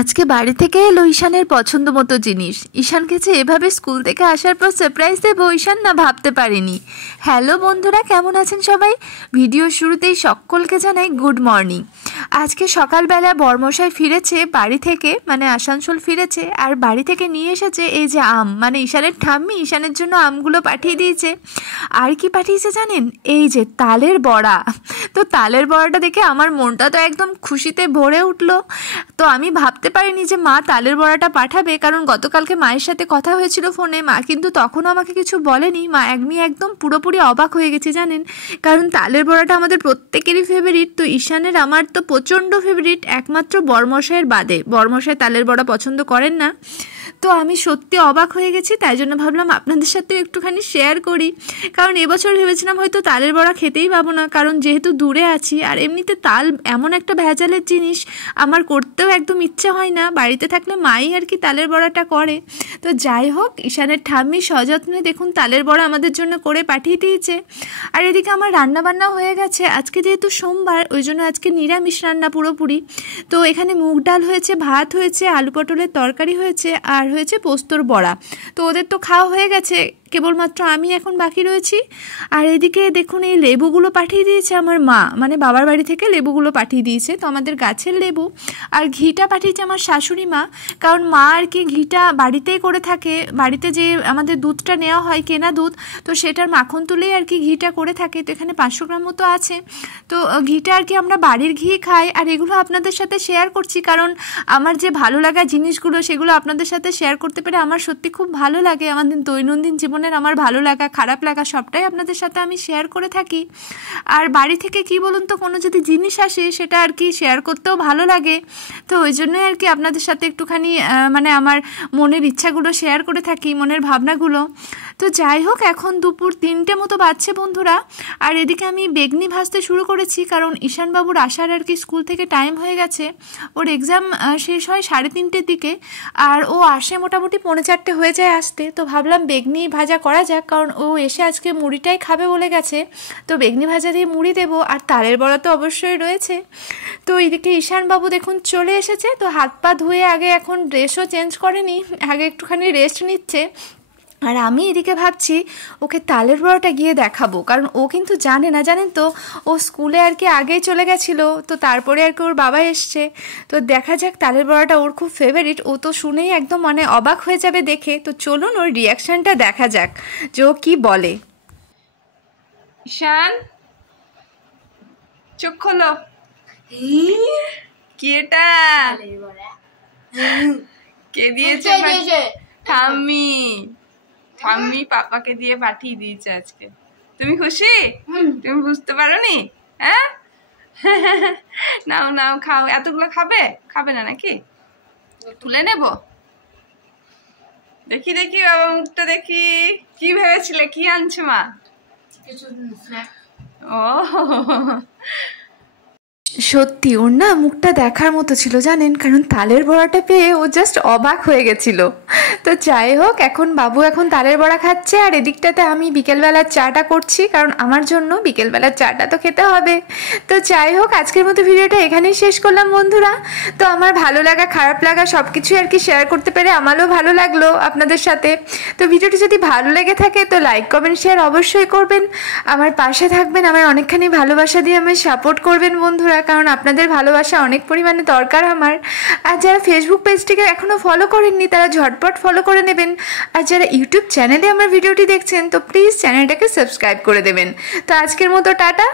আজকে বাড়ি থেকে এলো ঈশানের পছন্দ মতো জিনিস। ঈশানকে যে এভাবে স্কুল থেকে আসার পর সারপ্রাইজ দেবো ঈশান না ভাবতে পারিনি। হ্যালো বন্ধুরা, কেমন আছেন সবাই? ভিডিও শুরুতেই সকলকে জানাই গুড মর্নিং। আজকে সকালবেলা বরমশাই ফিরেছে বাড়ি থেকে, মানে আসানসোল ফিরেছে, আর বাড়ি থেকে নিয়ে এসেছে এই যে আম, মানে ঈশানের ঠাম্মি ঈশানের জন্য আমগুলো পাঠিয়ে দিয়েছে। আর কি পাঠিয়েছে জানেন? এই যে তালের বড়া। তো তালের বড়াটা দেখে আমার মনটা তো একদম খুশিতে ভরে উঠলো। তো আমি ভাবতে পারিনি যে মা তালের বড়াটা পাঠাবে, কারণ গতকালকে মায়ের সাথে কথা হয়েছিল ফোনে, মা কিন্তু তখনও আমাকে কিছু বলেনি। আমি একদম পুরোপুরি অবাক হয়ে গেছি জানেন, কারণ তালের বড়াটা আমাদের প্রত্যেকেরই ফেভারিট। তো ঈশানের আমার তো প্রচণ্ড ফেভারিট, একমাত্র বরমশাইয়ের বাদে। বরমশাই তালের বড়া পছন্দ করেন না। তো আমি সত্যি অবাক হয়ে গেছি, তাই জন্য ভাবলাম আপনাদের সাথেও একটুখানি শেয়ার করি। কারণ এবছর ভেবেছিলাম হয়তো তালের বড়া খেতেই পাবো না, কারণ যেহেতু দূরে আছি, আর এমনিতে তাল এমন একটা ভেজালের জিনিস আমার করতেও একদম ইচ্ছে হয় না। বাড়িতে থাকলে মাই আর কি তালের বড়াটা করে। তো যাই হোক, ঈশানের ঠাম্মি সযত্নে দেখুন তালের বড়া আমাদের জন্য করে পাঠিয়ে দিয়েছে। আর এদিকে আমার রান্নাবান্না হয়ে গেছে। আজকে যেহেতু সোমবার, ওই জন্য আজকে নিরামিষ রান্না পুরোপুরি। তো এখানে মুগ ডাল হয়েছে, ভাত হয়েছে, আলু পটলের তরকারি হয়েছে, আর হয়েছে পোস্তর বড়া। তো ওদের তো খাওয়া হয়ে গেছে, কেবলমাত্র আমি এখন বাকি রয়েছি। আর এদিকে দেখুন এই লেবুগুলো পাঠিয়ে দিয়েছে আমার মা, মানে বাবার বাড়ি থেকে লেবুগুলো পাঠিয়ে দিয়েছে। তো আমাদের গাছের লেবু। আর ঘিটা পাঠিয়েছে আমার শাশুড়ি মা, কারণ মা আর কি ঘিটা বাড়িতেই করে থাকে। বাড়িতে যে আমাদের দুধটা নেওয়া হয়, কেনা দুধ, তো সেটার মাখন তুলেই আর কি ঘিটা করে থাকে। তো এখানে 500 গ্রাম মতো আছে। তো ঘিটা আর কি আমরা বাড়ির ঘি খাই। আর এগুলো আপনাদের সাথে শেয়ার করছি, কারণ আমার যে ভালো লাগা জিনিসগুলো সেগুলো আপনাদের সাথে শেয়ার করতে পেরে আমার সত্যি খুব ভালো লাগে। আমাদের দৈনন্দিন জীবনের আমার ভালো লাগা খারাপ লাগা সবটাই আপনাদের সাথে আমি শেয়ার করে থাকি। আর বাড়ি থেকে কি বলুন তো, কোনো যদি জিনিস আসে সেটা আর কি শেয়ার করতেও ভালো লাগে। তো ওই জন্যই আর কি আপনাদের সাথে একটুখানি মানে আমার মনের ইচ্ছাগুলো শেয়ার করে থাকি, মনের ভাবনাগুলো। তো যাই হোক, এখন দুপুর 3টে মতো বাজছে বন্ধুরা। আর এদিকে আমি বেগনি ভাজতে শুরু করেছি, কারণ ঈশানবাবুর আসার আর কি স্কুল থেকে টাইম হয়ে গেছে। ওর এক্সাম শেষ হয় 3:30-র দিকে, আর ও আসে মোটামুটি 3:45 হয়ে যায় আসতে। তো ভাবলাম বেগনি ভাজা করা যাক, কারণ ও এসে আজকে মুড়িটাই খাবে বলে গেছে। তো বেগনি ভাজা দিয়ে মুড়ি দেবো, আর তালের বড়া তো অবশ্যই রয়েছে। তো এদিকে ঈশানবাবু দেখুন চলে এসেছে। তো হাত পা ধুয়ে আগে এখন ড্রেসও চেঞ্জ করেনি, আগে একটুখানি রেস্ট নিচ্ছে। আর আমি এদিকে ভাবছি ওকে তালের বড়াটা গিয়ে দেখাবো, কারণ ও কিন্তু জানে না, জানেন তো, ও স্কুলে আর কি আগেই চলে গেছিলো। তো তারপরে আর কি ওর বাবা এসছে। তো দেখা যাক, তালের বড়াটা ওর খুব ফেভারিট। ও তো শুনেই একদম মানে অবাক হয়ে যাবে দেখে। তো চলুন ওর রিয়াকশানটা দেখা যাক যে ও কি বলে। ঈশান, চোখ খোলো। কি এটা? কে দিয়েছে? ঠাম্মি। ঠাম্মি পাপাকে দিয়ে পাঠিয়ে দিয়েছে আজকে। তুমি খুশি? তুমি বুঝতে পারোনি? হ্যাঁ, নাও নাও খাও। এতগুলো খাবে? খাবে না নাকি? তুলে নেব। দেখি দেখি বাবা মুখটা দেখি। কি ভেবেছিলে? কি আনছে মা? ও সত্যি ওর না মুখটা দেখার মতো ছিল জানেন, কারণ তালের বড়াটা পেয়ে ও জাস্ট অবাক হয়ে গেছিল। তো যাই হোক, এখন বাবু এখন তালের বড়া খাচ্ছে, আর এদিকটাতে আমি বিকেলবেলার চাটা করছি, কারণ আমার জন্য বিকেলবেলার চাটা তো খেতে হবে। তো যাই হোক, আজকের মতো ভিডিওটা এখানেই শেষ করলাম বন্ধুরা। তো আমার ভালো লাগা খারাপ লাগা সব কিছুই আর কি শেয়ার করতে পেরে আমারও ভালো লাগলো আপনাদের সাথে। তো ভিডিওটি যদি ভালো লেগে থাকে তো লাইক কমেন্ট শেয়ার অবশ্যই করবেন, আমার পাশে থাকবেন, আমার অনেকখানি ভালোবাসা দিয়ে আমায় সাপোর্ট করবেন বন্ধুরা, কারণ আপনাদের ভালোবাসা অনেক পরিমাণে দরকার আমার। আর যারা ফেসবুক পেজটিকে এখনও ফলো করেননি তারা ঝটপট ফলো করে নেবেন। আর যারা ইউটিউব চ্যানেলে আমার ভিডিওটি দেখছেন তো প্লিজ চ্যানেলটাকে সাবস্ক্রাইব করে দেবেন। তো আজকের মতো টাটা।